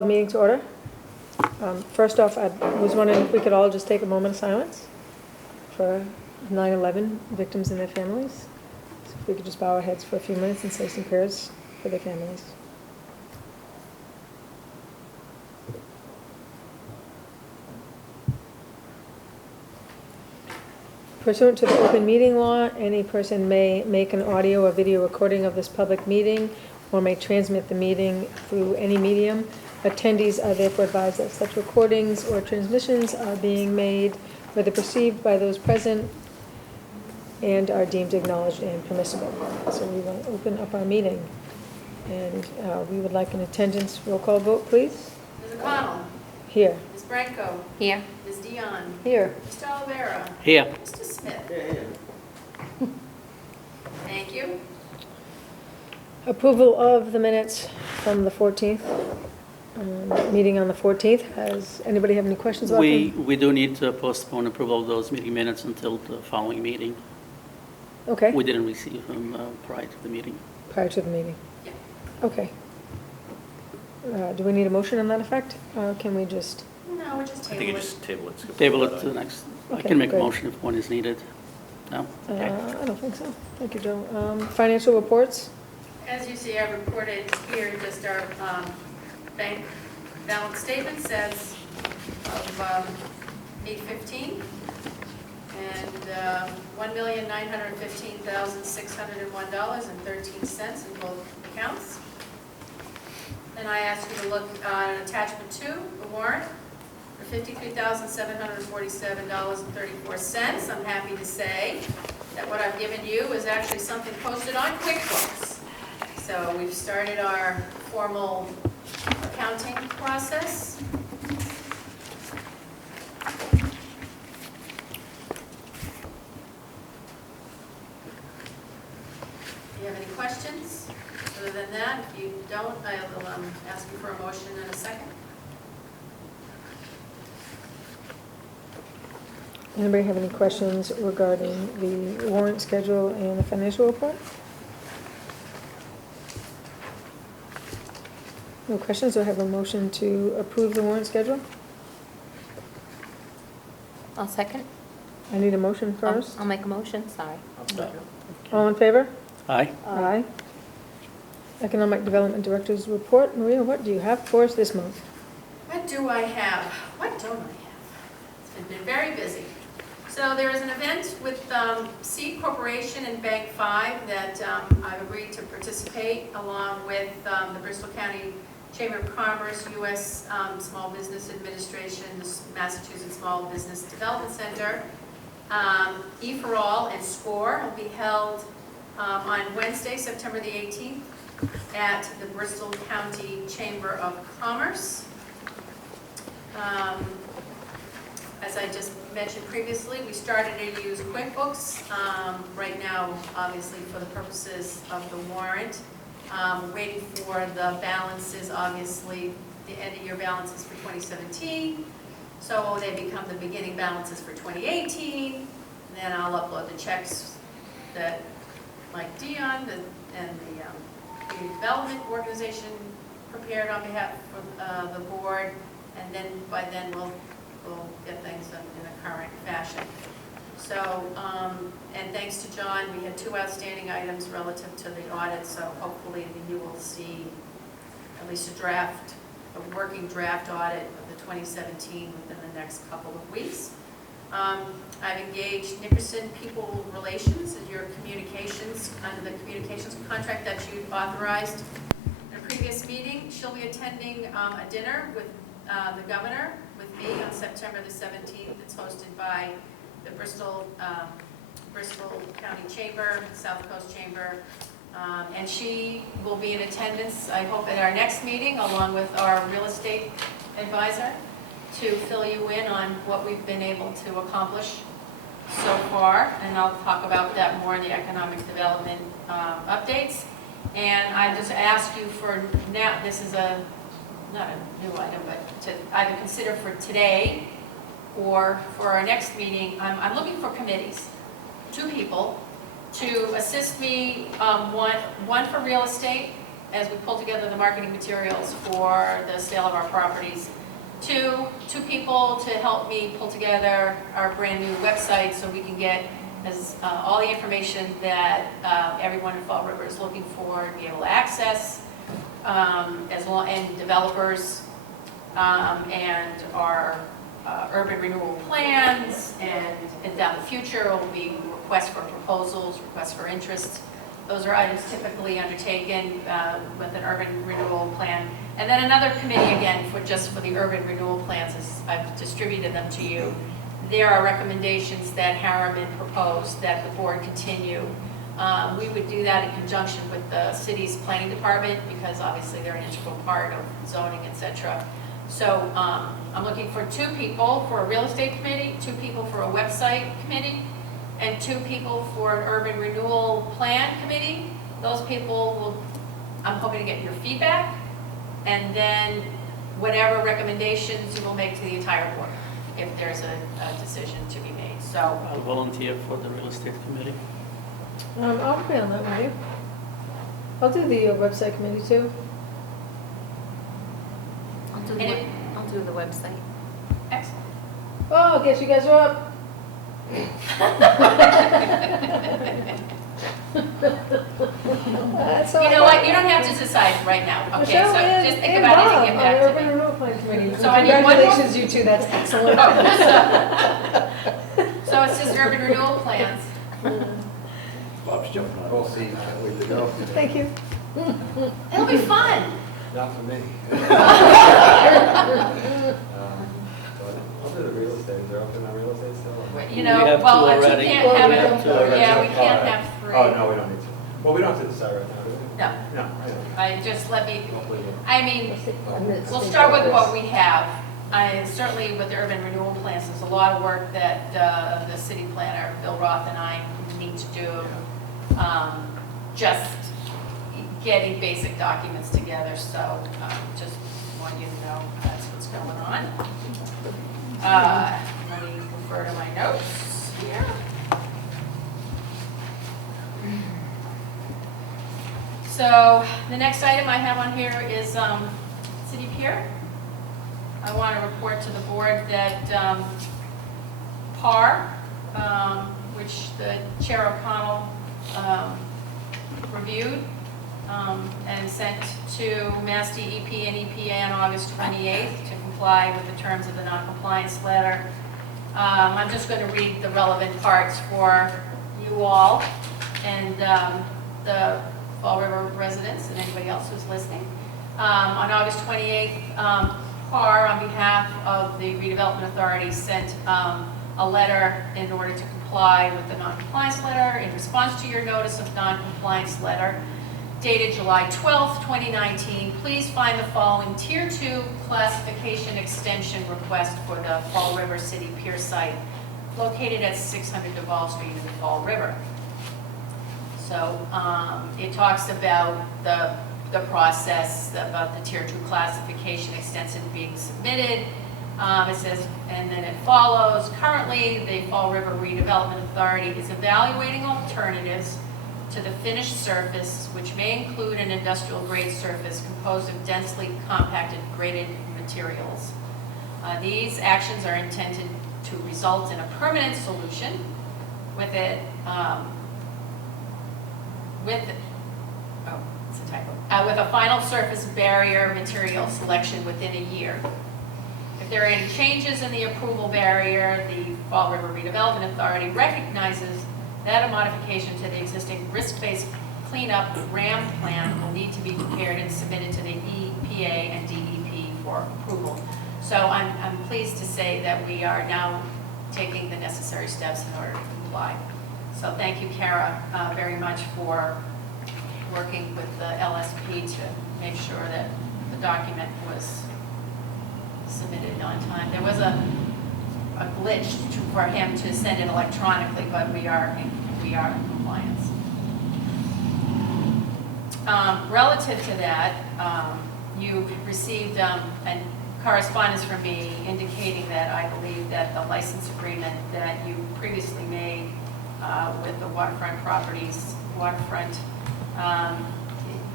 Meeting to order. First off, I was wondering if we could all just take a moment of silence for 9/11 victims and their families. So if we could just bow our heads for a few minutes and say some prayers for their families. Pursuant to the open meeting law, any person may make an audio or video recording of this public meeting or may transmit the meeting through any medium. Attendees are therefore advised that such recordings or transmissions are being made, whether perceived by those present, and are deemed acknowledged and permissible. So we will open up our meeting. And we would like an attendance roll call vote, please. Ms. O'Connell. Here. Ms. Branco. Here. Ms. Dion. Here. Mr. Olivera. Here. Mr. Smith. Thank you. Approval of the minutes from the 14th, meeting on the 14th. Has anybody have any questions about them? We do need to postpone approval of those meeting minutes until the following meeting. Okay, We didn't receive them prior to the meeting. prior to the meeting. Yeah. Okay. Do we need a motion on that effect? Or can we just, No, we're just I think you tabling it. just table it. skip Table that it to the next, I Okay, can make a great. motion if one is needed. No? Okay. I don't think so. Thank you, Joe. Financial reports? As you see, I reported here just our bank balance statement says of 8/15 and $1,915,601.13 in both accounts. Then I asked you to look at attachment 2, the warrant, for $53,747.34. I'm happy to say that what I've given you is actually something posted on QuickBooks. So we've started our formal accounting process. Do you have any questions? Other than that, if you don't, I will ask you for a motion in a second. Anybody have any questions regarding the warrant schedule and the financial report? No questions, or have a motion to approve the warrant schedule? I'll second. I need a motion first. I'll make a motion, sorry. All in favor? Aye. Aye. Economic Development Director's report. Maria, what do you have for us this month? What do I have? What don't I have? It's been very busy. So there is an event with Seed Corporation and Bank 5 that I've agreed to participate along with the Bristol County Chamber of Commerce, U.S. Small Business Administration, the Massachusetts Small Business Development Center. E4All and SCORE will be held on Wednesday, September the 18th at the Bristol County Chamber of Commerce. As I just mentioned previously, we started to use QuickBooks right now, obviously for the purposes of the warrant. Waiting for the balances, obviously, the end of year balances for 2017. So they become the beginning balances for 2018. And then I'll upload the checks that Mike Dion and the Redevelopment Organization prepared on behalf of the board. And then by then we'll get things in a current fashion. So, and thanks to John, we had 2 outstanding items relative to the audit, so hopefully you will see at least a working draft audit of the 2017 within the next couple of weeks. I've engaged Nickerson People Relations as your communications, under the communications contract that you authorized in a previous meeting. She'll be attending a dinner with the governor, with me, on September the 17th. It's hosted by the Bristol County Chamber, South Coast Chamber, and she will be in attendance, I hope, at our next meeting, along with our real estate advisor, to fill you in on what we've been able to accomplish so far, and I'll talk about that more in the economic development updates. And I just ask you for now, this is not a new item, but to either consider for today or for our next meeting. I'm looking for committees, 2 people, to assist me, one for real estate as we pull together the marketing materials for the sale of our properties. Two people to help me pull together our brand new website so we can get all the information that everyone in Fall River is looking for and be able to access, and developers, and our urban renewal plans, and down the future will be requests for proposals, requests for interest. Those are items typically undertaken with an urban renewal plan. And then another committee, again, for the urban renewal plans, as I've distributed them to you. There are recommendations that Harriman proposed that the board continue. We would do that in conjunction with the city's planning department because obviously they're an integral part of zoning, etc. So I'm looking for 2 people for a real estate committee, 2 people for a website committee, and 2 people for an urban renewal plan committee. Those people I'm hoping to get your feedback, and then whatever recommendations you will make to the entire board if there's a decision to be made. So I'll volunteer for the real estate committee. I'll be on that with you. I'll do the website committee too. I'll do the website. excellent. Oh, guess you guys are up. That's all You know I what? You don't have to decide right now. Okay, Michelle so and- just think and about it Bob and get on the back Urban to me. Renewal Plan Committee. So I need one more- Congratulations, you two, that's excellent. So it's just urban renewal plans. Bob's jumping on it. We'll see, can't wait to go. Thank you. It'll be fun. Not for me. I'll do the real estate, they're open on real estate still? You know, We have well, 2 you already. can't have We it, have 2 already. yeah, we can't have 3. Oh, no, we don't need to. Well, we don't have to decide right now, do we? No, No, I don't. I just let me, Hopefully we'll- I mean, we'll start with what we have. Certainly with the urban renewal plans, there's a lot of work that the city planner, Bill Roth, and I need to do. Just getting basic documents together, so just want you to know that's what's going on. Let me refer to my notes here. So the next item I have on here is City Pier. I want to report to the board that PAR, which the Chair O'Connell reviewed and sent to Mass DEP and EPA on August 28th to comply with the terms of the non-compliance letter. I'm just going to read the relevant parts for you all and the Fall River residents and anybody else who's listening. On August 28th, PAR, on behalf of the Redevelopment Authority, sent a letter in order to comply with the non-compliance letter in response to your notice of non-compliance letter dated July 12th, 2019. Please find the following Tier 2 classification extension request for the Fall River City Pier site located at 600 Duval Street in the Fall River. So it talks about the process, about the Tier 2 classification extension being submitted. It says, and then it follows, currently the Fall River Redevelopment Authority is evaluating alternatives to the finished surface, which may include an industrial grade surface composed of densely compacted graded materials. These actions are intended to result in a permanent solution with it, it's a typo, with a final surface barrier material selection within a year. If there are any changes in the approval barrier, the Fall River Redevelopment Authority recognizes that a modification to the existing risk-based cleanup RAM plan will need to be prepared and submitted to the EPA and DEP for approval. So I'm pleased to say that we are now taking the necessary steps in order to comply. So thank you, Kara, very much for working with the LSP to make sure that the document was submitted on time. There was a glitch for him to send it electronically, but we are in compliance. Relative to that, you received a correspondence from me indicating that I believe that the license agreement that you previously made with the waterfront properties, waterfront,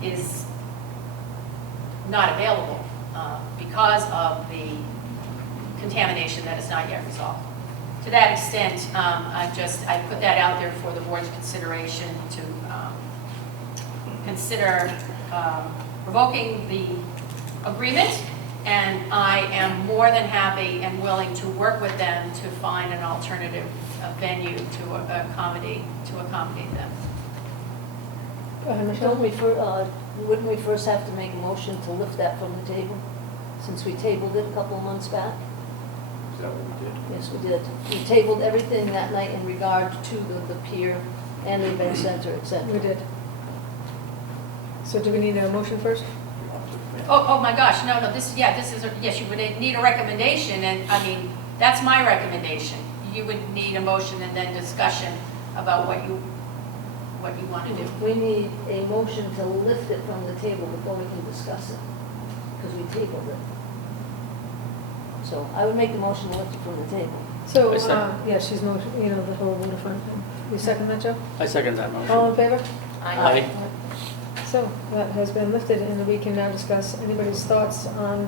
is not available because of the contamination that is not yet resolved. To that extent, I put that out there for the board's consideration to consider revoking the agreement, and I am more than happy and willing to work with them to find an alternative venue to accommodate them. Go ahead, Michelle. Wouldn't we first have to make a motion to lift that from the table, since we tabled it a couple of months back? Is that what we did? Yes, we did. We tabled everything that night in regard to the pier and the event center, et We cetera. did. So do we need a motion first? Oh my gosh, no, this is, yes, you would need a recommendation, and, I mean, that's my recommendation. You would need a motion and then discussion about what you want to do. We need a motion to lift it from the table before we can discuss it, because we tabled it. So I would make the motion to lift it from the table. So, I second. yeah, she's motion, the whole waterfront thing. You second that, Joe? I second that motion. All in favor? Aye. So that has been lifted, and we can now discuss anybody's thoughts on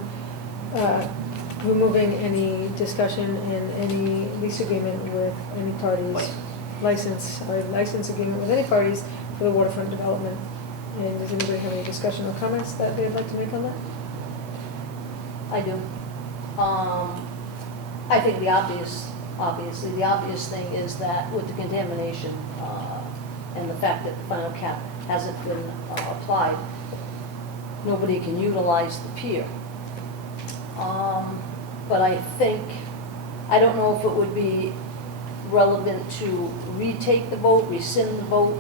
removing any discussion and any lease agreement with any parties, license agreement with any parties for the waterfront development. And does anybody have any discussion or comments that they'd like to make on that? I do. I think obviously, the obvious thing is that with the contamination and the fact that the final cap hasn't been applied, nobody can utilize the pier. But I don't know if it would be relevant to retake the vote, rescind the vote,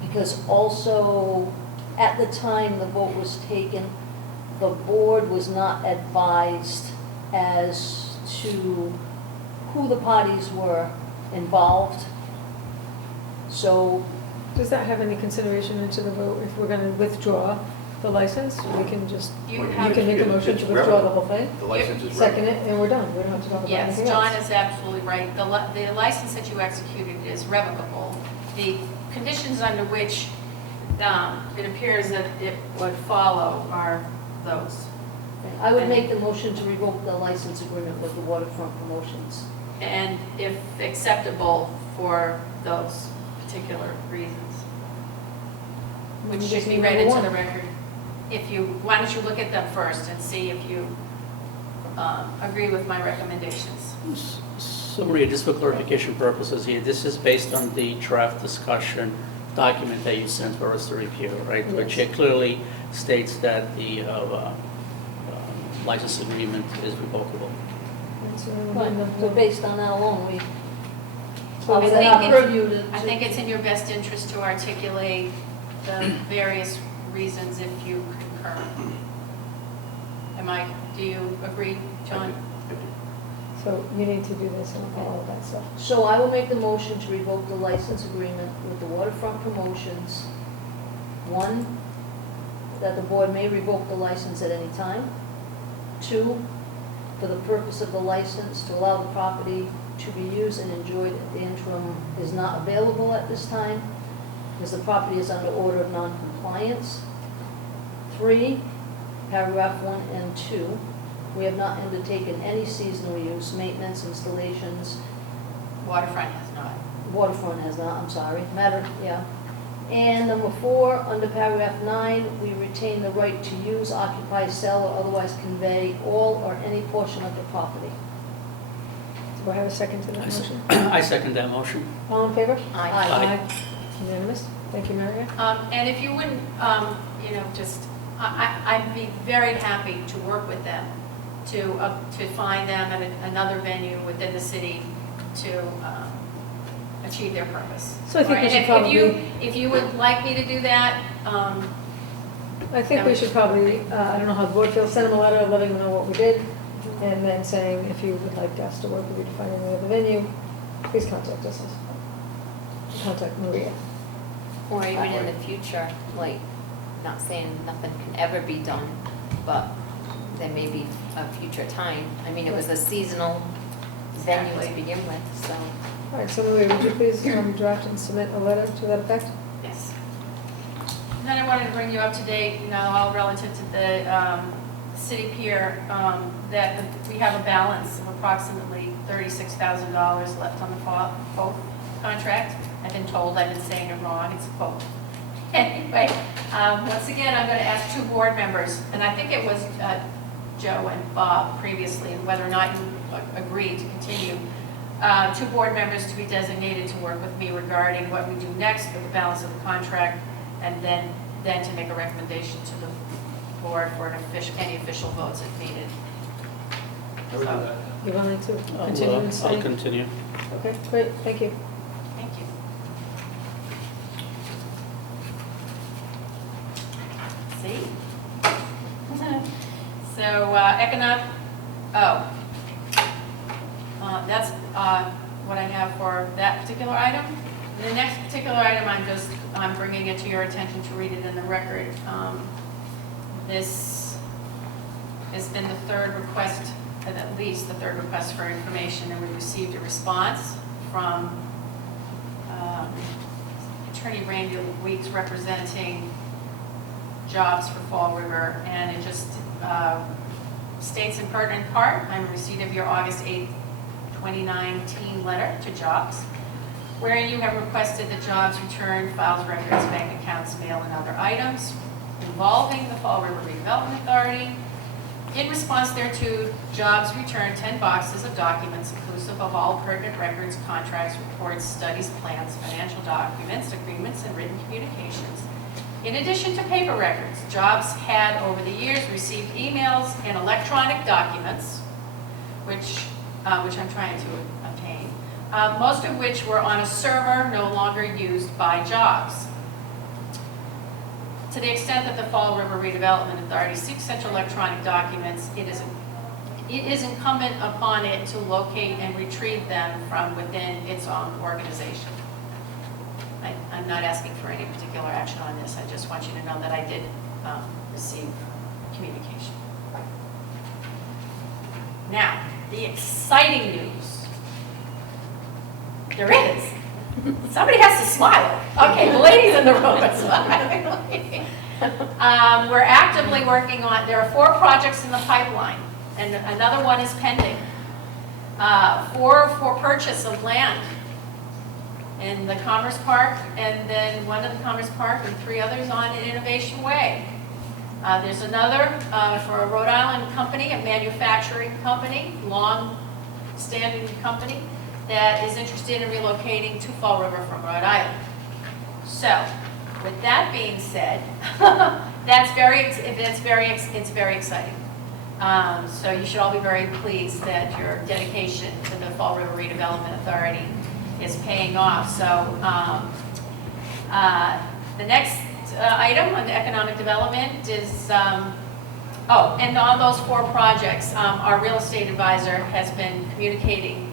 because also, at the time the vote was taken, the board was not advised as to who the parties were involved. So, Does that have any consideration into the vote? If we're going to withdraw the license, we can just, You you have- can make a motion to It's withdraw the relevant. whole thing, The license is second relevant. it, and we're done. We don't have to talk about Yes, anything else. John is absolutely right. The license that you executed is revocable. The conditions under which it appears that it would follow are those. I would make the motion to revoke the license agreement with the Waterfront Promotions. And if acceptable for those particular reasons, which should be read into the record. Why don't you look at them first and see if you agree with my recommendations? So Maria, just for clarification purposes here, this is based on the draft discussion document that you sent for us to review, right? Which Yes. it clearly states that the license agreement is revocable. And so, So based on that alone, we, So I is would that have think purview to. I think it's in your best interest to articulate the various reasons if you concur. Do you agree, John? So you need to do this and all of that stuff. So I will make the motion to revoke the license agreement with the Waterfront Promotions. One, that the board may revoke the license at any time. Two, for the purpose of the license, to allow the property to be used and enjoyed at the interim is not available at this time, because the property is under order of non-compliance. Three, paragraph 1 and 2, we have not undertaken any seasonal use, maintenance, installations. Waterfront has not. Waterfront has not, I'm sorry, yeah. And number 4, under paragraph 9, we retain the right to use, occupy, sell, or otherwise convey all or any portion of the property. Do I have a second to that motion? I second that motion. All in favor? Aye. Aye. Unanimous? Thank you, Maria. And if you wouldn't, I'd be very happy to work with them to find them at another venue within the city to achieve their purpose. So I think we And should if probably, if you would like me to do that, I think we should probably, I don't know how the board feels, send them a letter letting them know what we did, and then saying if you would like us to work with you to find any other venue, please contact us. Contact Maria. Or even in the future, like, not saying nothing can ever be done, but there may be a future time. I mean, it was a seasonal venue to Exactly. begin with, so. All right, so Maria, would you please draft and submit a letter to that effect? yes. And then I wanted to bring you up to date, all relative to the city pier, that we have a balance of approximately $36,000 left on the quote contract. I've been told I've been saying it wrong, it's a quote. Anyway, once again, I'm going to ask 2 board members, and I think it was Joe and Bob previously, whether or not you agreed to continue. 2 board members to be designated to work with me regarding what we do next with the balance of the contract, and then to make a recommendation to the board for any official votes if needed. I would do So, that. You willing to continue and I'll stay? continue. Okay, great, thank you. thank you. See? So, that's what I have for that particular item. The next particular item, I'm bringing it to your attention to read it in the record. This has been the third request, at least the third request for information, and we received a response from Attorney Randy Weeks representing Jobs for Fall River, and it just states in pertinent part, I'm in receipt of your August 8th, 2019 letter to Jobs, wherein you have requested that Jobs return files, records, bank accounts, mail, and other items involving the Fall River Redevelopment Authority. In response thereto, Jobs returned 10 boxes of documents inclusive of all pertinent records, contracts, reports, studies, plans, financial documents, agreements, and written communications. In addition to paper records, Jobs had over the years received emails and electronic documents, which I'm trying to obtain, most of which were on a server no longer used by Jobs. To the extent that the Fall River Redevelopment Authority seeks such electronic documents, it is incumbent upon it to locate and retrieve them from within its own organization. I'm not asking for any particular action on this. I just want you to know that I did receive communication. Now, the exciting news. There is. Somebody has to smile. Okay, the ladies in the room are smiling. We're actively working on, there are 4 projects in the pipeline, and another one is pending. 4 for purchase of land in the Commerce Park, and then one in the Commerce Park, and 3 others on Innovation Way. There's another for a Rhode Island company, a manufacturing company, long-standing company, that is interested in relocating to Fall River from Rhode Island. So, with that being said, it's very exciting. So you should all be very pleased that your dedication to the Fall River Redevelopment Authority is paying off. So the next item on the economic development is, and on those 4 projects, our real estate advisor has been communicating.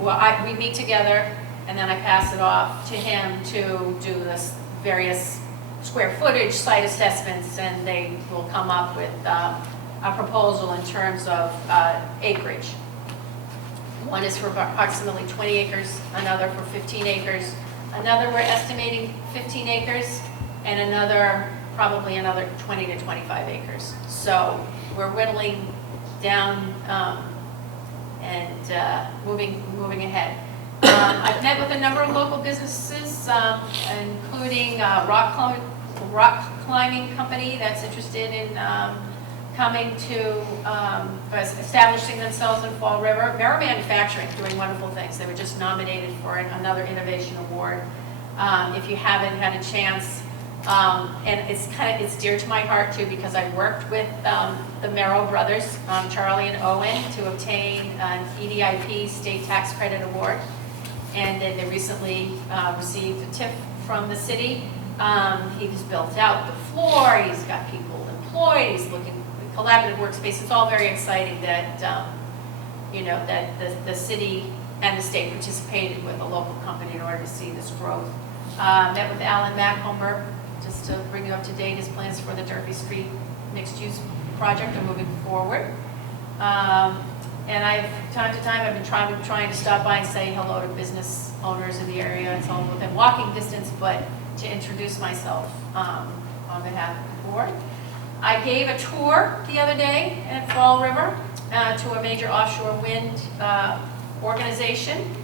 We meet together, and then I pass it off to him to do this various square footage site assessments, and they will come up with a proposal in terms of acreage. One is for approximately 20 acres, another for 15 acres, another we're estimating 15 acres, and another probably another 20 to 25 acres. So we're whittling down and moving ahead. I've met with a number of local businesses, including a rock climbing company that's interested in coming to establishing themselves in Fall River. Merrill Manufacturing doing wonderful things. They were just nominated for another innovation award. If you haven't had a chance, and it's dear to my heart too, because I worked with the Merrill brothers, Charlie and Owen, to obtain an EDIP State Tax Credit Award. And they recently received a tip from the city. He's built out the floor, he's got people employed, he's looking at collaborative workspace. It's all very exciting that, that the city and the state participated with a local company in order to see this growth. Met with Alan Macomber, just to bring you up to date, his plans for the Durfee Street mixed-use project are moving forward. And time to time, I've been trying to stop by and say hello to business owners in the area. It's all within walking distance, but to introduce myself on behalf of the board. I gave a tour the other day at Fall River to a major offshore wind organization.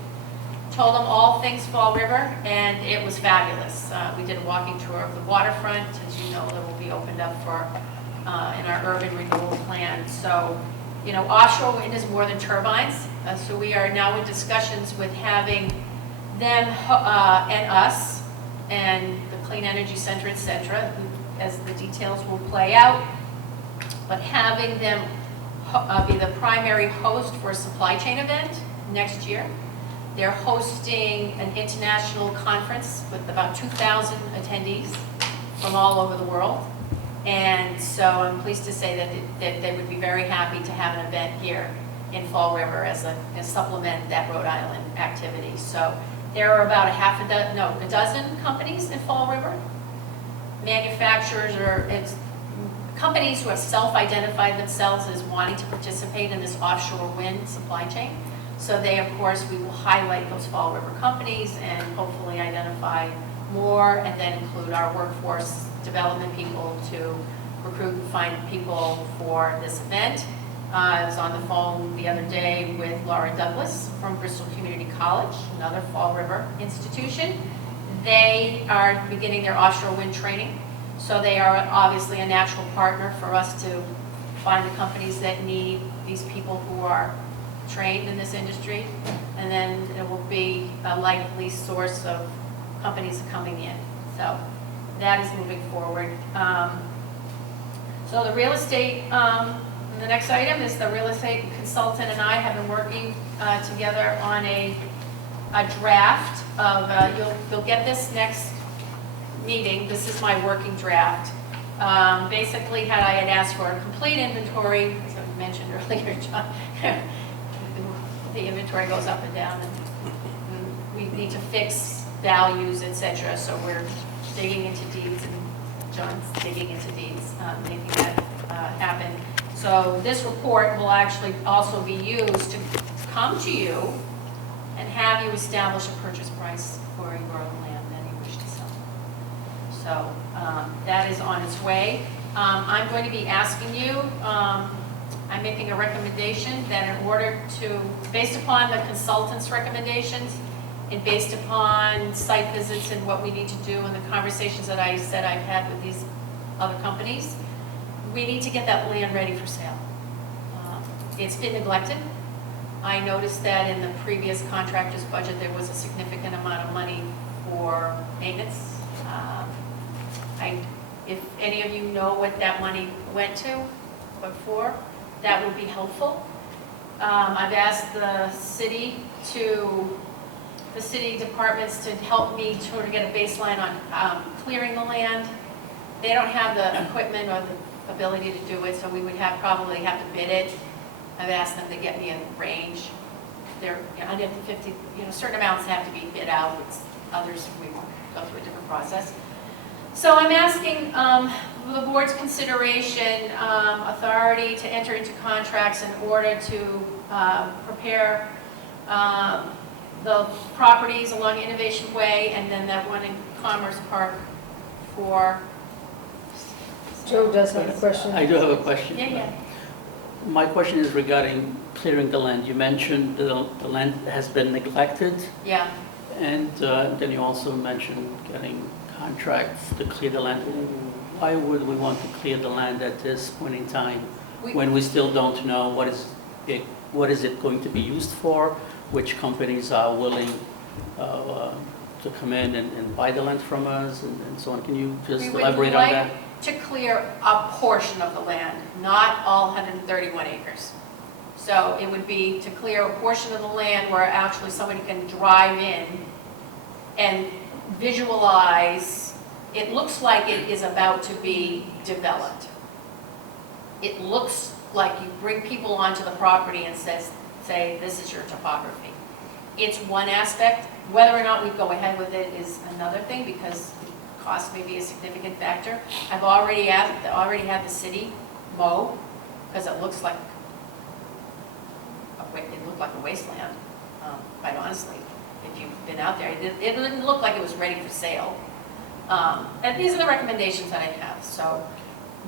Told them all things Fall River, and it was fabulous. We did a walking tour of the waterfront, as you know, that will be opened up for in our urban renewal plan. So, you know, offshore wind is more than turbines. So we are now in discussions with having them and us and the Clean Energy Center, et cetera, as the details will play out, but having them be the primary host for a supply chain event next year. They're hosting an international conference with about 2,000 attendees from all over the world. And so I'm pleased to say that they would be very happy to have an event here in Fall River as a supplement that Rhode Island activity. So there are about a dozen companies in Fall River. Manufacturers it's companies who have self-identified themselves as wanting to participate in this offshore wind supply chain. So they, of course, we will highlight those Fall River companies and hopefully identify more, and then include our workforce development people to recruit and find people for this event. I was on the phone the other day with Laura Douglas from Bristol Community College, another Fall River institution. They are beginning their offshore wind training, so they are obviously a natural partner for us to find the companies that need these people who are trained in this industry, and then it will be a likely source of companies coming in. So that is moving forward. So the real estate, the next item is the real estate consultant and I have been working together on a draft of, you'll get this next meeting. This is my working draft. Basically, had I had asked for a complete inventory, as I mentioned earlier, John, the inventory goes up and down, and we need to fix values, etc. So we're digging into deeds, and John's digging into deeds, making that happen. So this report will actually also be used to come to you and have you establish a purchase price for your land that you wish to sell. So that is on its way. I'm going to be asking you, I'm making a recommendation that in order to, based upon the consultant's recommendations and based upon site visits and what we need to do and the conversations that I said I've had with these other companies, we need to get that land ready for sale. It's been neglected. I noticed that in the previous contractor's budget, there was a significant amount of money for maintenance. If any of you know what that money went to, what for, that would be helpful. I've asked the city departments to help me sort of get a baseline on clearing the land. They don't have the equipment or the ability to do it, so we would probably have to bid it. I've asked them to get me a range. They're under 50, certain amounts have to be bid out, others we go through a different process. So I'm asking the board's consideration, authority to enter into contracts in order to prepare the properties along Innovation Way and then that one in Commerce Park for... Joe does have a question. I do have a question. Yeah. My question is regarding clearing the land. You mentioned the land has been neglected, Yeah. and then you also mentioned getting contracts to clear the land. Why would we want to clear the land at this point in time when we still don't know what is it going to be used for, which companies are willing to come in and buy the land from us, and so on? Can you just elaborate on that? To clear a portion of the land, not all 131 acres. So it would be to clear a portion of the land where actually somebody can drive in and visualize. It looks like it is about to be developed. It looks like you bring people onto the property and say, this is your topography. It's one aspect. Whether or not we go ahead with it is another thing, because cost may be a significant factor. I've already had the city mow, because it looks like a wasteland, quite honestly. If you've been out there, it didn't look like it was ready for sale. And these are the recommendations that I have. So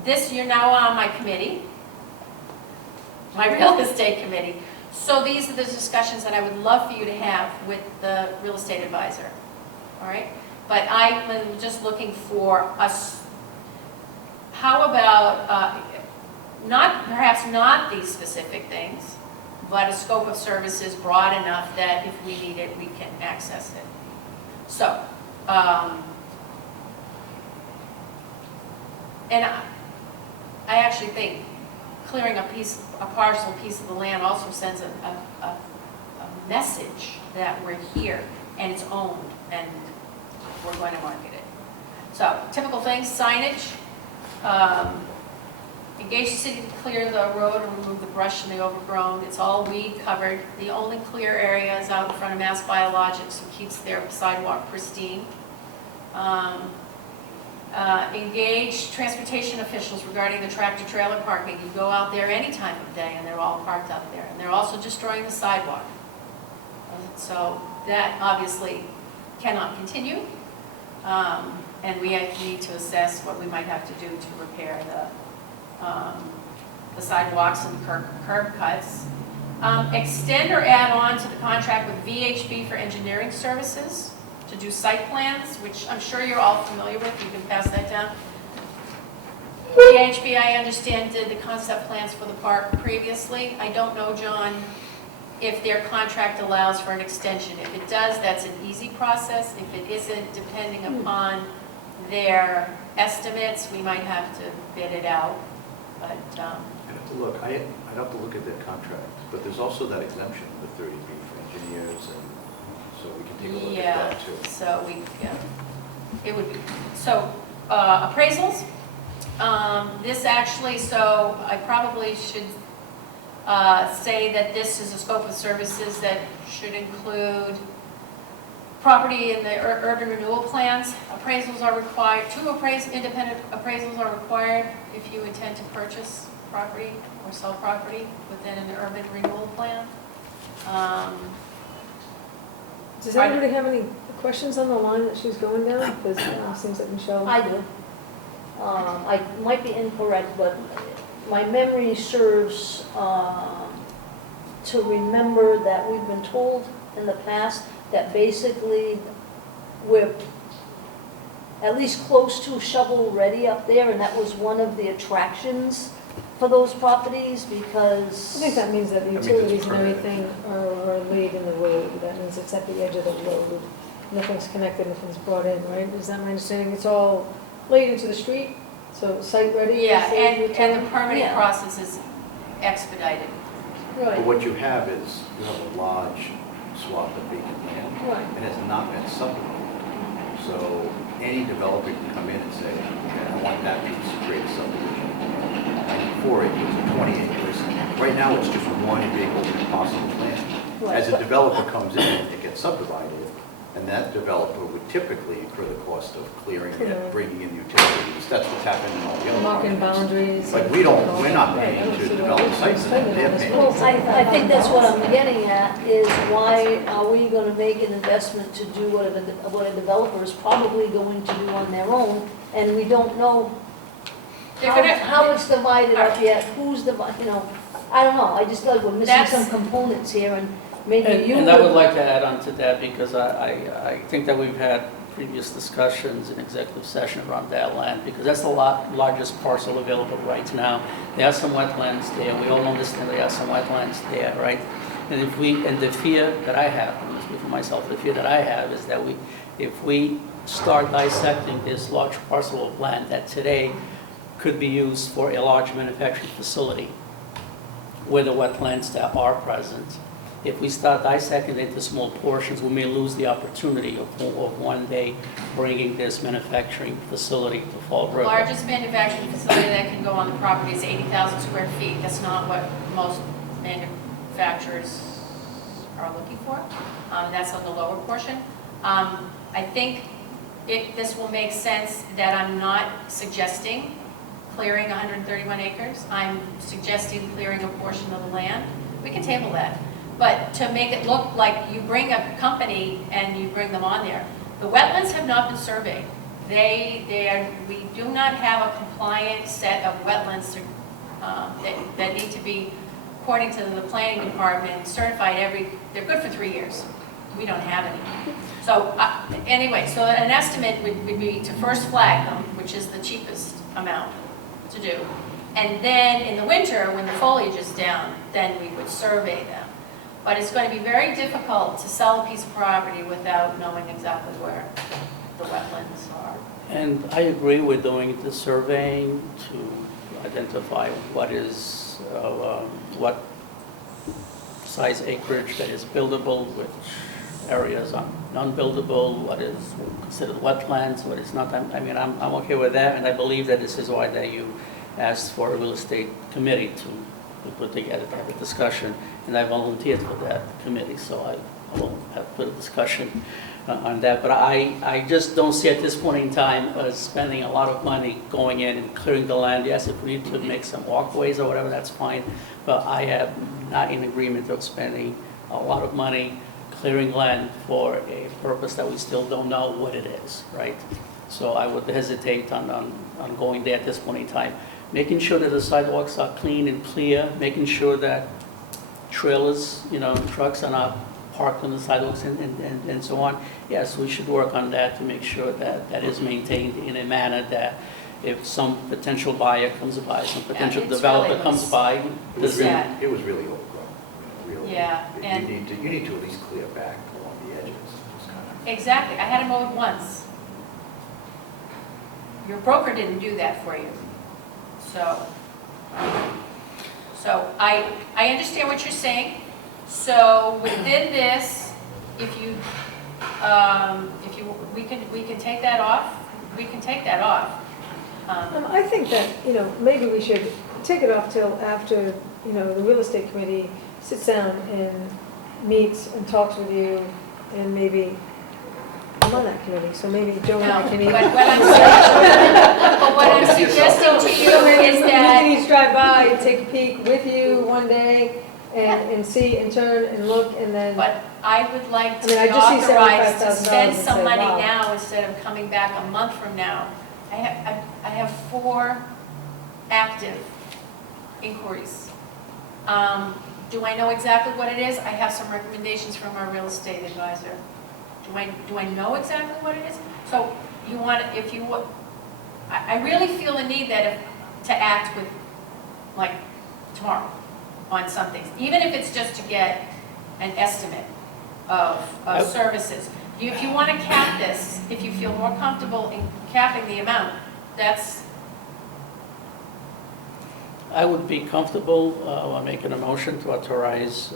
this, you're now on my committee, my real estate committee. So these are the discussions that I would love for you to have with the real estate advisor, all right? But I'm just looking for us, how about, perhaps not these specific things, but a scope of services broad enough that if we need it, we can access it. So, and I actually think clearing a partial piece of the land also sends a message that we're here and it's owned and we're going to market it. So, typical things, signage, engage the city to clear the road and remove the brush and the overgrown. It's all weed covered. The only clear area is out in front of Mass Biologics, who keeps their sidewalk pristine. Engage transportation officials regarding the tractor trailer parking. You go out there any time of day and they're all parked out there. And they're also destroying the sidewalk. So that obviously cannot continue. And we need to assess what we might have to do to repair the sidewalks and curb cuts. Extend or add on to the contract with VHB for engineering services to do site plans, which I'm sure you're all familiar with. You can pass that down. VHB, I understand, did the concept plans for the park previously. I don't know, John, if their contract allows for an extension. If it does, that's an easy process. If it isn't, depending upon their estimates, we might have to bid it out. But I'd have to look, I'd have to look at their contract, but there's also that exemption with 30B for engineers, and so we can take a look at that too. So it would be, so appraisals. This actually, so I probably should say that this is a scope of services that should include property in the urban renewal plans. Appraisals are required, independent appraisals are required if you intend to purchase property or sell property within an urban renewal plan. Does anybody have any questions on the line that she's going down? Because it seems like Michelle. I do. I might be incorrect, but my memory serves to remember that we've been told in the past that basically we're at least close to shovel-ready up there, and that was one of the attractions for those properties, because... I think that means that the it's utilities and permanent. everything are laid in the road. That means it's at the edge of the road. Nothing's connected, nothing's brought in, right? Is that my understanding? It's all laid into the street, so site-ready? Yeah, and the permitting Yeah. process is expedited. But Right, what you have is, you have a large swath of vacant land, right. and it's not been subdivided. So any developer can come in and say, okay, I want that piece to create a subdivision. I need 4 acres or 20 acres. Right now, it's just one big open parcel of land. As a developer comes in, it gets subdivided, and that developer would typically incur the cost of clearing it, bringing in utilities. That's what's happened in all the other Marking projects. boundaries. But we're not paying to develop sites, they're paying. Well, I think that's what I'm getting at, is why are we going to make an investment to do what a developer is probably going to do on their own, and we don't know how it's divided up yet, who's divided, I don't know, I just feel like we're missing some components here, and maybe you And I would like to add on to that, because I think that we've had previous discussions in executive session around that land, because that's the largest parcel available right now. There are some wetlands there, we all understand there are some wetlands there, right? And the fear that I have, I'm going to speak for myself, the fear that I have is that if we start dissecting this large parcel of land that today could be used for a large manufacturing facility, where the wetlands that are present, if we start dissecting it into small portions, we may lose the opportunity of one day bringing this manufacturing facility to Fall The River. largest manufacturing facility that can go on the property is 80,000 square feet. That's not what most manufacturers are looking for. That's on the lower portion. I think this will make sense that I'm not suggesting clearing 131 acres. I'm suggesting clearing a portion of the land. We can table that. But to make it look like you bring a company and you bring them on there, the wetlands have not been surveyed. we do not have a compliant set of wetlands that need to be, according to the planning department, certified they're good for 3 years. We don't have any. So anyway, so an estimate would be to first flag them, which is the cheapest amount to do. And then in the winter, when the foliage is down, then we would survey them. But it's going to be very difficult to sell a piece of property without knowing exactly where the wetlands are. And I agree with doing the surveying to identify what is, what size acreage that is buildable, which areas are non-buildable, what is considered wetlands, what is not. I mean, I'm okay with that, and I believe that this is why that you asked for a real estate committee to put together, to have a discussion, and I volunteered for that committee, so I will have to put a discussion on that. But I just don't see at this point in time spending a lot of money going in and clearing the land. Yes, if we need to make some walkways or whatever, that's fine, but I am not in agreement of spending a lot of money clearing land for a purpose that we still don't know what it is, right? So I would hesitate on going there at this point in time. Making sure that the sidewalks are clean and clear, making sure that trailers, trucks are not parked on the sidewalks and so on. Yes, we should work on that to make sure that that is maintained in a manner that if some potential buyer comes by, some potential it's developer really comes by, It was doesn't. sad. it was really overgrown. Really. Yeah, You and- need to at least clear back along the edges. It's kind of- Exactly, I had it mowed once. Your broker didn't do that for you. So I understand what you're saying. So within this, we can take that off. We can take that off. I think that, maybe we should take it off till after, the real estate committee sits down and meets and talks with you, and maybe, I'm on that committee, so maybe Joe and I No, can but even. what I'm suggesting to you is We that, can each drive by and take a peek with you one day and see and turn and look and then. but I would like I to mean, I be just see authorized to $75,000 spend and some say, money wow. now instead of coming back a month from now. I have 4 active inquiries. Do I know exactly what it is? I have some recommendations from our real estate advisor. Do I know exactly what it is? So you want, if you, I really feel the need that to act with, like, tomorrow on some things, even if it's just to get an estimate of services. If you want to cap this, if you feel more comfortable in capping the amount, that's, I would be comfortable making a motion to authorize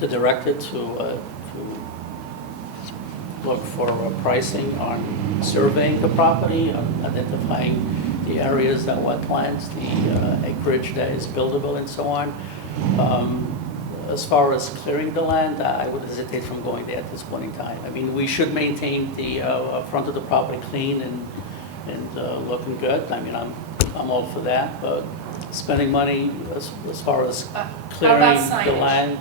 the director to look for pricing on surveying the property, on identifying the areas that wetlands, the acreage that is buildable and so on. As far as clearing the land, I would hesitate from going there at this point in time. I mean, we should maintain the front of the property clean and looking good. I mean, I'm all for that, but spending money as far as how clearing about the signage? land.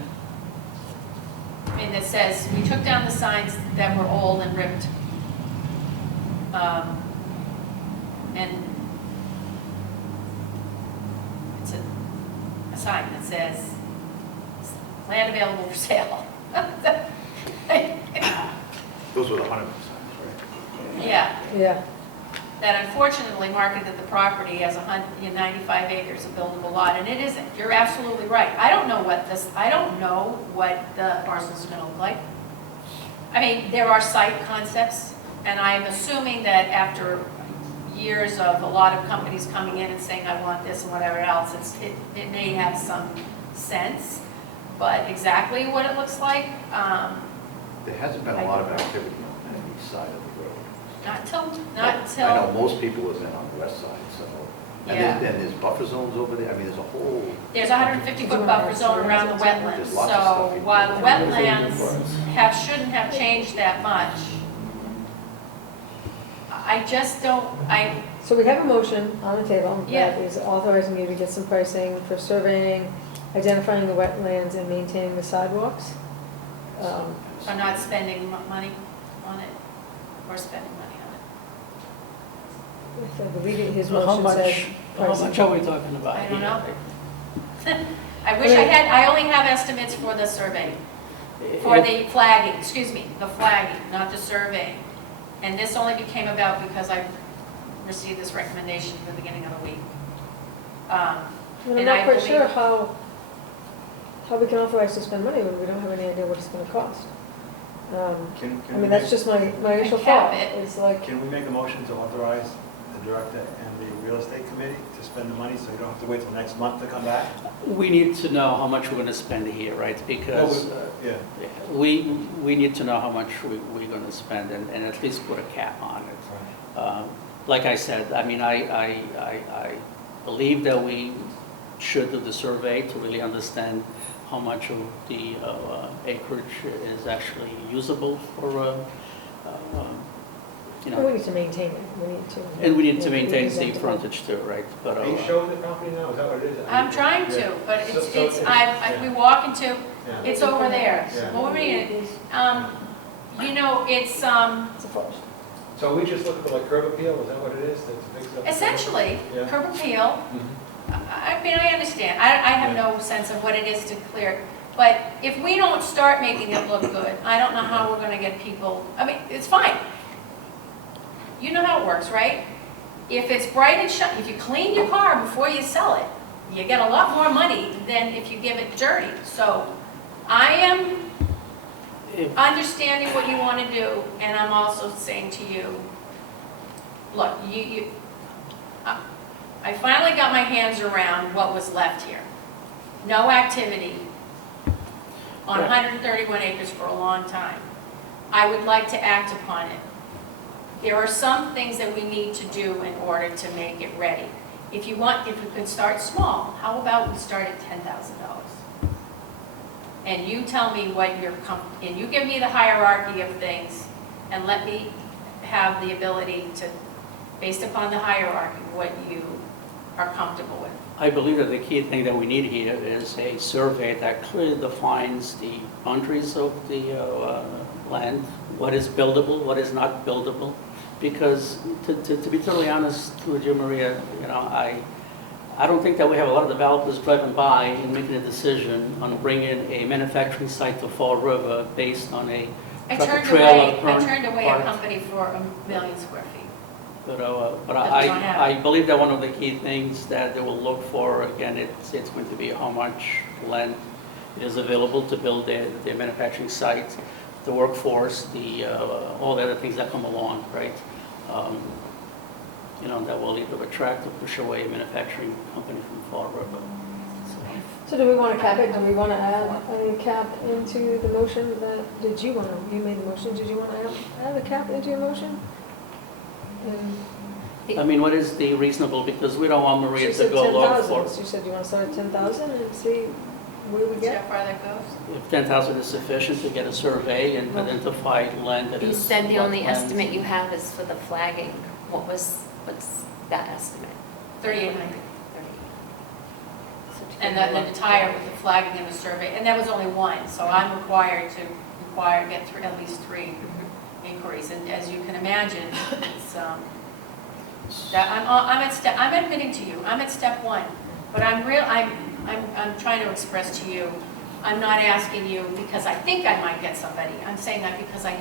And it says, we took down the signs that were old and ripped. And it's a sign that says, land available for sale. Those were the Hunterman signs, right? Yeah, Yeah, that unfortunately marketed the property as 95 acres of buildable lot, and it isn't. You're absolutely right. I don't know what the parcel's gonna look like. I mean, there are site concepts, and I'm assuming that after years of a lot of companies coming in and saying, I want this and whatever else, it may have some sense, but exactly what it looks like, There hasn't been a lot of activity on any side of the road. not till. I know most people was in on the west side, so. And Yeah. then there's buffer zones over there, I mean, there's a whole. There's a 150-foot buffer zone around the wetlands, There's lots of stuff so in while the there. wetlands shouldn't have changed that much, I just don't, so we have a motion on the table Yeah. that is authorizing you to get some pricing for surveying, identifying the wetlands and maintaining the sidewalks. I'm not spending money on it, we're spending money on I believe his How motion says. much are we talking about? I don't here? know. I wish I only have estimates for the survey, for the flagging, excuse me, the flagging, not the surveying. And this only became about because I received this recommendation at the beginning of the week. And I'm And not I quite believe- sure how we can authorize to spend money when we don't have any idea what it's gonna cost. Can I we mean, that's make- just my initial cap thought, it. is like, Can we make a motion to authorize the director and the real estate committee to spend the money so you don't have to wait till next month to come back? We need to know how much we're going to spend here, right? Because Yeah. we need to know how much we're going to spend and at least put a cap on it. Like I said, I mean, I believe that we should do the survey to really understand how much of the acreage is actually usable for, you we know, need to maintain it, we need to. and we need to Yeah, maintain we the need to- frontage too, right? But Are you showing the property now? Is that what it is? I'm trying Yeah. to, but So- it's, so we walk into, Yeah. it's over there. Yeah. Well, we're reading it. You know, it's, It's a forest. So are we just looking for like curb appeal? Is that what it is? To fix it up? essentially, Yeah. curb appeal. Mhm. I mean, I understand. I have no sense of what it is to clear. But if we don't start making it look good, I don't know how we're gonna get people, I mean, it's fine. You know how it works, right? If it's bright and shiny, if you clean your car before you sell it, you get a lot more money than if you give it dirty. So I am if- understanding what you want to do, and I'm also saying to you, look, I finally got my hands around what was left here. No activity on Right. 131 acres for a long time. I would like to act upon it. There are some things that we need to do in order to make it ready. If we could start small, how about we start at $10,000? And you tell me what and you give me the hierarchy of things, and let me have the ability to, based upon the hierarchy, what you are comfortable with. I believe that the key thing that we need here is a survey that clearly defines the boundaries of the land, what is buildable, what is not buildable. Because to be totally honest with you, Maria, you know, I don't think that we have a lot of developers driving by and making a decision on bringing a manufacturing site to Fall River based on a I tractor turned trailer. away a part. company for 1 million square feet. But But we don't have I believe that one of the key things that they will look for, again, it's going to be how much land is available to build their manufacturing site, the workforce, all the other things that come along, right? You know, that will either attract or push away a manufacturing company from Fall River. So do we want to cap it, do we want to add a cap into the motion you made the motion, did you want to add a cap into your motion? And I mean, what is the reasonable, because we don't want Maria she to said go low 10,000, for, so you said you want to start at 10,000 and see where we See get? how far that goes? if 10,000 is sufficient to get a survey and identify land that You is. said the only wetlands. estimate you have is for the flagging. What's that estimate? 3,800. So to And give then you the a- tire with the flagging and the survey, and that was only one, so I'm required to get through at least 3 inquiries, and as you can imagine, it's, I'm admitting to you, I'm at step 1, but I'm trying to express to you, I'm not asking you because I think I might get somebody, I'm saying that because I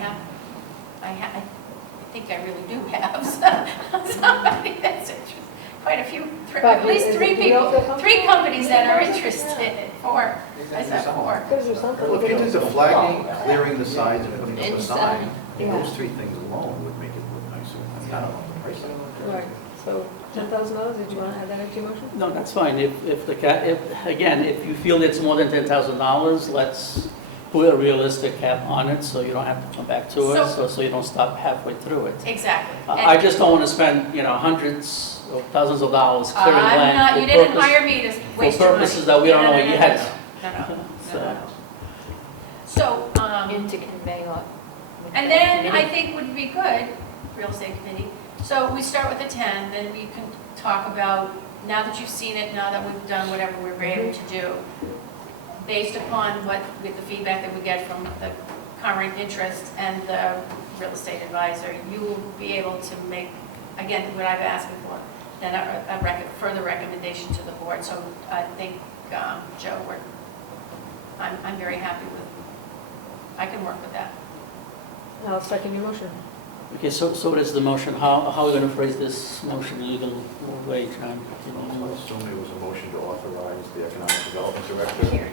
think I really do have somebody that's interested, quite a few, But at least is 3 it- do you all people, feel 3 comfortable? companies that are Yeah. interested, 4, I said 4. Could do something. Well, if you did the flagging, clearing the sides and putting up a It's, sign, yeah. those 3 things alone would make it look nicer. I mean, I don't know the price of it. Right, so $10,000, did you want to add that into your motion? No, that's fine. If you feel it's more than $10,000, let's put a realistic cap on it so you don't have to come back to us, so you don't stop halfway through it. Exactly. I just don't want to spend, you know, hundreds of thousands of dollars clearing land. I'm not, for you didn't purpose- hire me to waste For your money. purposes that we don't No, know no, no, yet. No. So- So, And to convey what. with and the then I committee. think would be good, real estate committee, so we start with the 10, then we can talk about, now that you've seen it, now that we've done whatever we're able to do, based upon with the feedback that we get from the current interest and the real estate advisor, you will be able to make, again, what I've asked before, then further recommendation to the board. So I think, Joe, I'm very happy with, I can work with that. I'll second your motion. Okay, so what is the motion? How are we going to phrase this motion legal way, John? You I know, assume it was a motion to authorize the economic development director Here.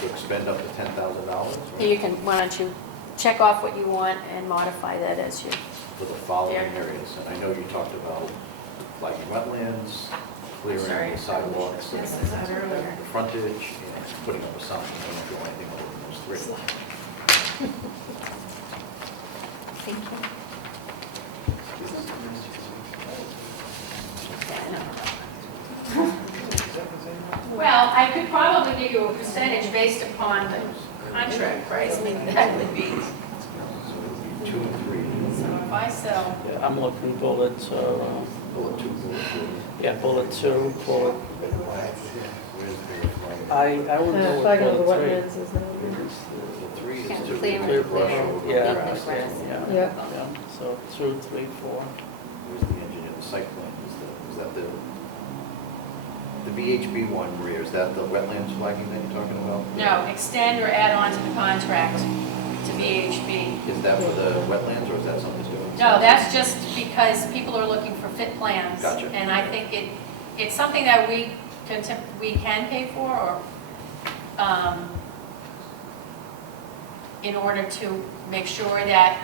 to expend up to $10,000 Here you can, why don't you check off what you want and modify that as you, for the following There. areas. And I know you talked about flagging wetlands, clearing Sorry. the sidewalks, This is out earlier. the frontage, and putting up a sign. I don't know if you want anything other than those three. Thank you. well, I could probably give you a percentage based upon the contract price, maybe that would be. So it would be 2 and 3. So if I sell, yeah, I'm looking bullet, Bullet 2, bullet 2. yeah, bullet 2, bullet, Where's the flag? I would go with Flagging of the bullet 3. wetlands is not. The 3 is Kind of to clear Clear, and clear. yeah, Within the grass. yeah, Yeah. yeah, so 2, 3, 4. Where's the engineer, the site plan, is that the VHB one, Maria, is that the wetlands flagging that you're talking about? no, extend or add on to the contract to VHB. Is that for the wetlands, or is that something different? No, that's just because people are looking for fit plans. Gotcha. And I think it's something that we can pay for, or, in order to make sure that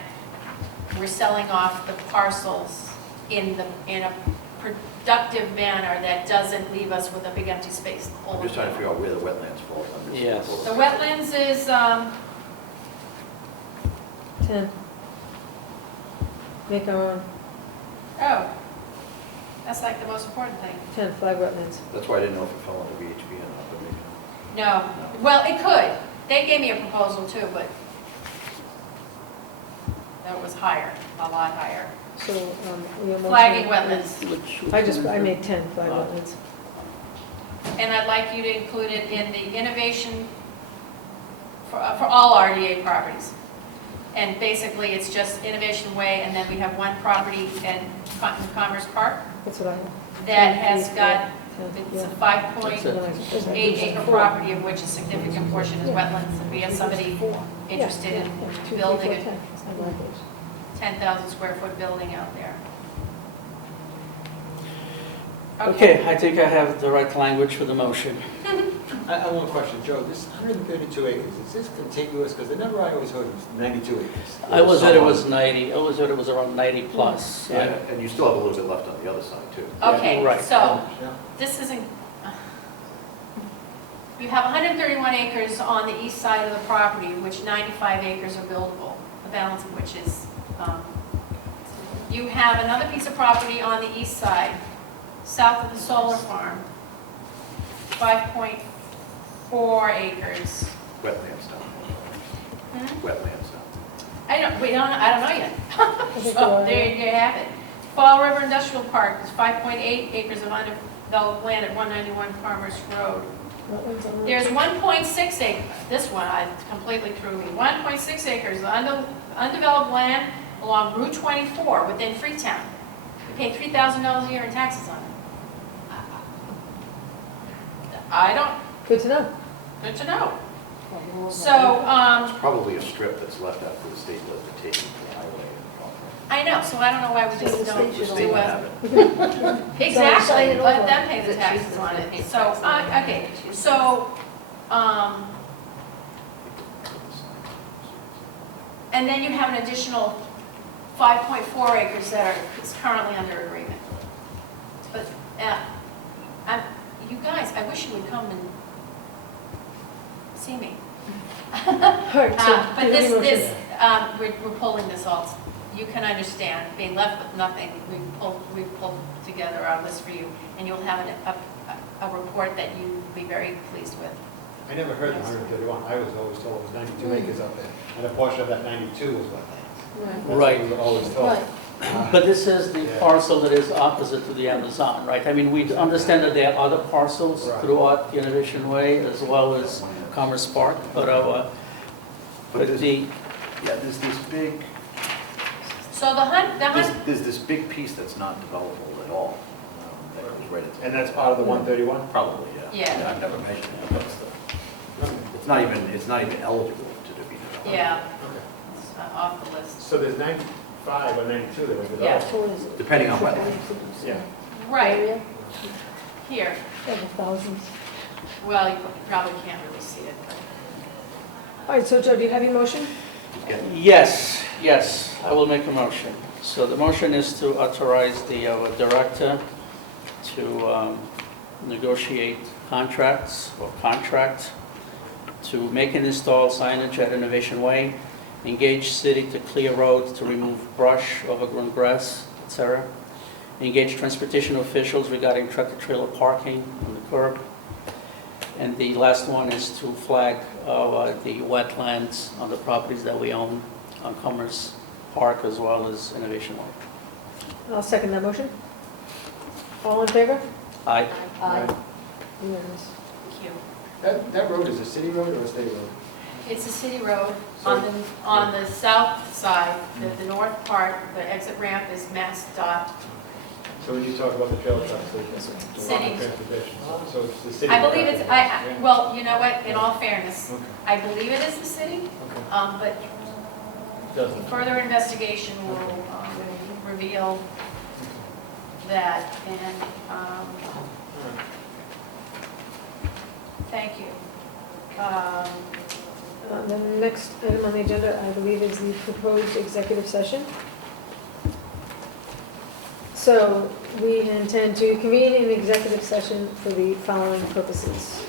we're selling off the parcels in a productive manner that doesn't leave us with a big empty space. I'm just trying to figure out where the wetlands falls under this. Yes. The wetlands is, 10. Make our own. oh, that's like the most important thing. 10, flag wetlands. That's why I didn't know if it fell under VHB or not, but maybe. No, well, it could. They gave me a proposal too, but that was higher, a lot higher. So, your motion. Flagging is- wetlands. I made 10 flag wetlands. And I'd like you to include it in the innovation for all RDA properties. And basically, it's just Innovation Way, and then we have one property in Commerce Park That's what I have. that has got, 10, it's a yeah. 5.8 acre property, of which a significant portion is wetlands. And we have somebody interested in building a 10,000 square foot building out there. Okay, I think I have the right language for the motion. I have one question, Joe, this 132 acres, is this contiguous, because the number I always heard was 92 acres. I was at it was 90, I was at it was around 90 plus. Yeah, and you still have a little bit left on the other side, too. Okay, right. so Yeah. this isn't, you have 131 acres on the east side of the property, which 95 acres are buildable, the balance of which is, you have another piece of property on the east side, south of the solar farm, 5.4 acres. Wetlands down. Hmm? Wetlands down. I don't know yet. So there you have it. Fall River Industrial Park is 5.8 acres of undeveloped land at 191 Farmers Road. Wetlands on the- There's 1.6 acres, this one I completely threw me, 1.6 acres of undeveloped land along Route 24 within Freetown. We pay $3,000 a year in taxes on it. I don't, Good to know. good to know. So, It's probably a strip that's left after the state does the taking for the highway. I know, so I don't know why we So just the don't state The should state do will a. have it. Exactly, sign it let over. them pay the Is it taxes cheaper on to it. pay So, taxes on it? okay, so, and then you have an additional 5.4 acres that is currently under agreement. But, you guys, I wish you would come and see me. All right, so But do the motion. we're pulling this all, you can understand, being left with nothing, we've pulled together our list for you, and you'll have a report that you'll be very pleased with. I never heard the 131, I was always told it was 92 acres up there, and a portion of that 92 was wetlands. That's what Right. we were always told. Right. But this is the Yeah. parcel that is opposite to the Amazon, right? I mean, we understand that there are other parcels Right. throughout the Innovation Way as well as Commerce Park, but But but there's, the, yeah, there's this big So the hunt, There's this big piece that's not developable at all, that goes right into. And that's part of the 131? Probably, yeah. Yeah. I've never measured it, but it's not even eligible to be developed. yeah, Okay. it's off the list. So there's 95 or 92 that were Yeah. developed? So what is it? Depending on whether. Yeah. Right, Area? here. Yeah, the thousands. Well, you probably can't really see it, but. All right, so Joe, do you have your motion? Yes, I will make a motion. So the motion is to authorize the director to negotiate contracts or contract to make and install signage at Innovation Way, engage city to clear roads to remove brush, overgrown grass, etc. Engage transportation officials regarding tractor-trailer parking on the curb. And the last one is to flag the wetlands on the properties that we own on Commerce Park as well as Innovation Way. I'll second that motion. All in favor? Aye. Aye. Unanimous. Thank you. That road is a city road or a state road? It's a city road. On the south side, the north part, the exit ramp is Mass Dot. So when you talk about the trail trucks, it's a lot City. of transportation. So it's the city. I believe it's, Yeah. well, you know what, in all fairness, Okay, I believe it is the city, okay. but Doesn't. further investigation will reveal that, and, All right. thank you. The next item on the agenda, I believe, is the proposed executive session. So we intend to convene an executive session for the following purposes.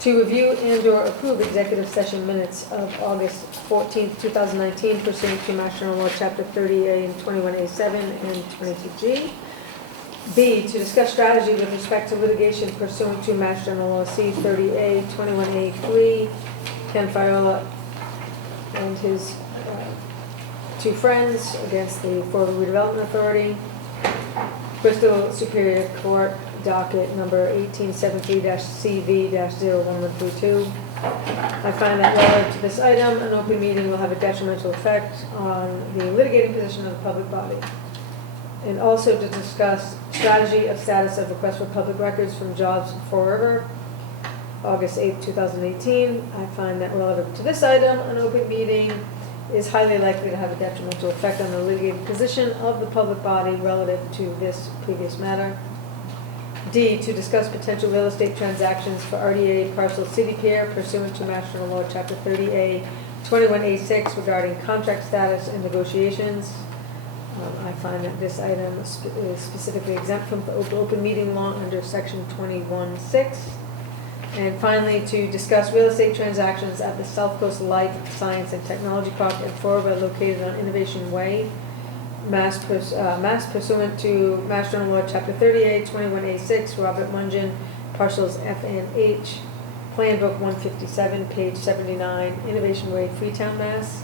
To review and/or approve executive session minutes of August 14th, 2019 pursuant to Mass General Law, Chapter 30A and 21A7 and 22G. B, to discuss strategy with respect to litigation pursuant to Mass General Law C 30A, 21A3, Ken Fiola and his two friends against the Florida Redevelopment Authority. Bristol Superior Court docket number 1873-CV-0132. I find that relative to this item, an open meeting will have a detrimental effect on the litigating position of the public body. And also to discuss strategy of status of request for public records from Jobs Forever, August 8th, 2018. I find that relative to this item, an open meeting is highly likely to have a detrimental effect on the litigating position of the public body relative to this previous matter. D, to discuss potential real estate transactions for RDA parcel City Pier pursuant to Mass General Law, Chapter 30A, 21A6 regarding contract status and negotiations. I find that this item is specifically exempt from the open meeting law under Section 21(6). And finally, to discuss real estate transactions at the South Coast Life Science and Technology Park in Florida located on Innovation Way, Mass pursuant to Mass General Law, Chapter 38, 21A6, Robert Mungin, parcels F and H, Plan Book 157, page 79, Innovation Way, Freetown, Mass.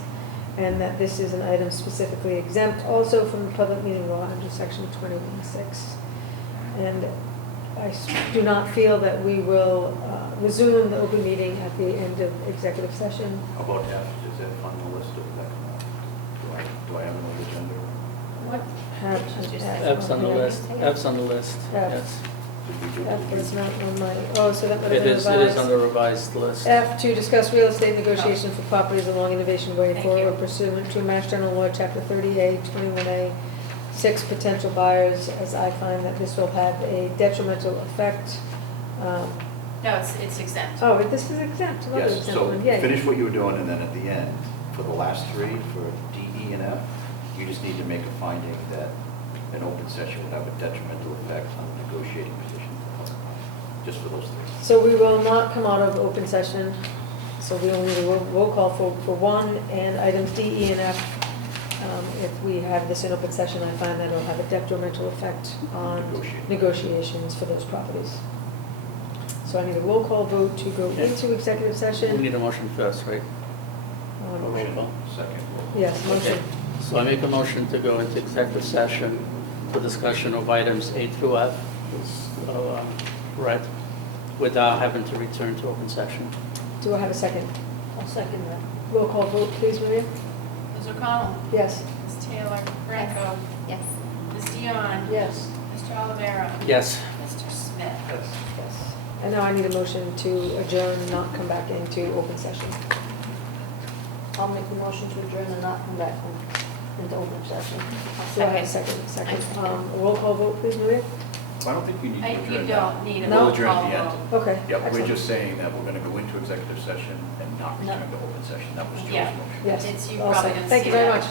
And that this is an item specifically exempt also from the public meeting law under Section 21(6). And I do not feel that we will resume the open meeting at the end of executive session. How about F, is that on the list or that come out? Do I have another agenda? What? F's on the list, F's on the list, F. yes. Did we do- F is not on my, oh, so that would have It been is on revised. the revised list. F, to discuss real estate negotiation for properties along Innovation Way Thank for you. or pursuant to Mass General Law, Chapter 30A, 21A, 6 potential buyers, as I find that this will have a detrimental effect. No, it's exempt. Oh, this is exempt, another Yes, exempt so one, yay. finish what you were doing, and then at the end, for the last three, for D, E, and F, you just need to make a finding that an open session would have a detrimental effect on the negotiating position of the public body, just for those three. So we will not come out of open session, so we only need a roll call for one, and items D, E, and F. If we have this in open session, I find that it'll have a detrimental effect on negotiations for those properties. So I need a roll call vote to go Okay. into executive We session. need a motion first, right? Motion, call. second. Yes, motion. Okay. So I make a motion to go into executive session for discussion of items A through F, is read, without having to return to open session. Do I have a second? I'll second that. Roll call vote, please, Maria. Ms. O'Connell? Yes. Ms. Taylor? Franco? Yes. Ms. Dion? Yes. Mr. Olivera? Yes. Mr. Smith? Yes. Yes. And now I need a motion to adjourn, not come back into open session. I'll make the motion to adjourn and not come back into open session. Do I have a second? Second. Roll call vote, please, Maria? I don't think we need to You adjourn now. don't need a No? roll We'll adjourn at call the end. vote. Okay. Yep, we're excellent. just saying that we're gonna go into executive session and not return to open session. That was Joe's Yeah. motion. Yes. It's, you All probably set. didn't Thank you see very that. much.